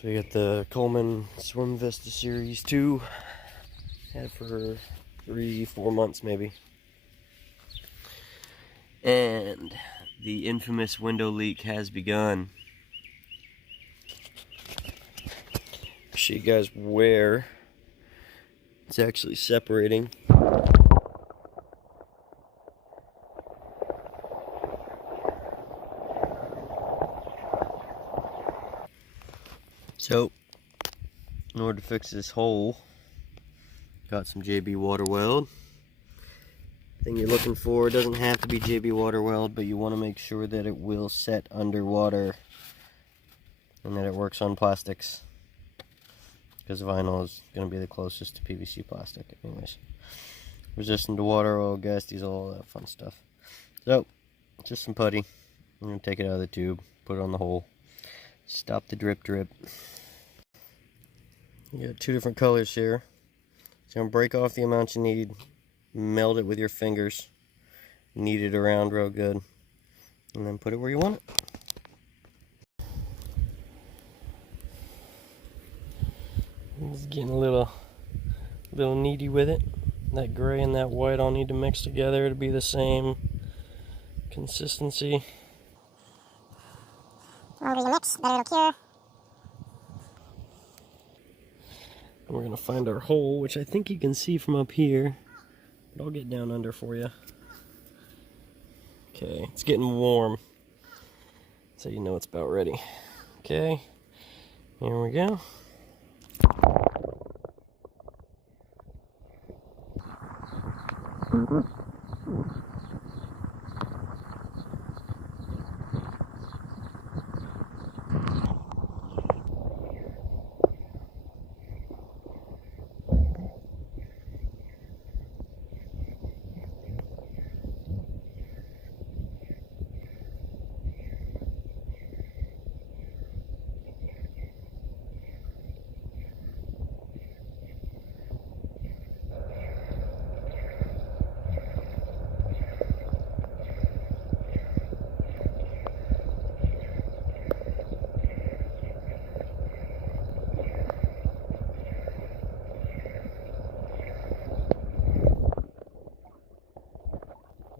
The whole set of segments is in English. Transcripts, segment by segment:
So we got the Coleman Swim Vista Series 2. Had it for 3-4 months maybe. And the infamous window leak has begun. Show you guys where it's actually separating. So, in order to fix this hole, got some JB Waterweld. Thing you're looking for, it doesn't have to be JB Waterweld, but you want to make sure that it will set underwater and that it works on plastics, because vinyl is going to be the closest to PVC plastic anyways. Resistant to water, oil, gas, diesel, all that fun stuff. So, just some putty. I'm going to take it out of the tube, put it on the hole, stop the drip. You got two different colors here. So I'm going to break off the amount you need, meld it with your fingers, knead it around real good, and then put it where you want it. It's getting a little kneady with it. That gray and that white all need to mix together to be the same consistency. The longer you mix, better it'll cure. And we're going to find our hole, which I think you can see from up here. But I'll get down under for you. Okay, it's getting warm. So you know it's about ready. Okay, here we go.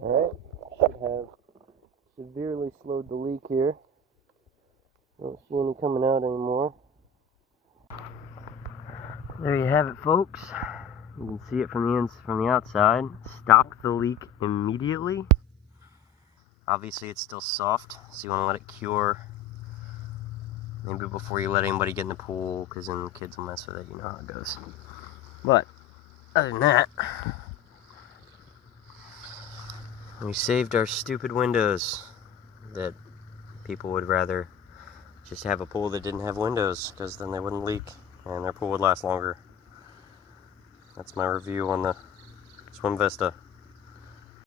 Alright, should have severely slowed the leak here. Don't see any coming out anymore. There you have it, folks. You can see it from the outside. Stopped the leak immediately. Obviously it's still soft, so you want to let it cure. Maybe before you let anybody get in the pool, because then the kids will mess with it, you know how it goes. But, other than that, we saved our stupid windows that people would rather just have a pool that didn't have windows, because then they wouldn't leak and their pool would last longer. That's my review on the Swim Vista.